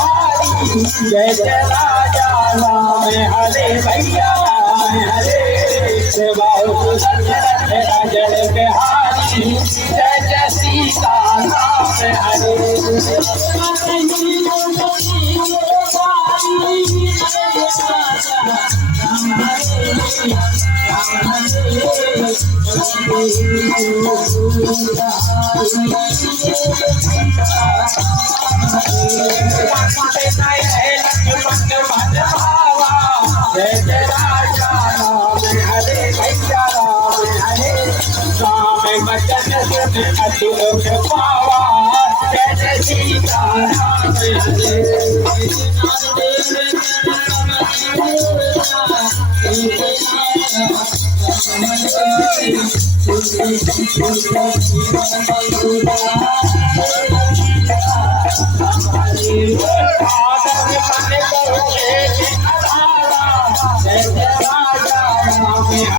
जय जय राजा राम हरे भैया हरे राजन बिहारी जय जय सीता राम हरे जय जय राजा राम हरे भैया राम हरे राम बचन अतुल पावा जय जय सीता राम हरे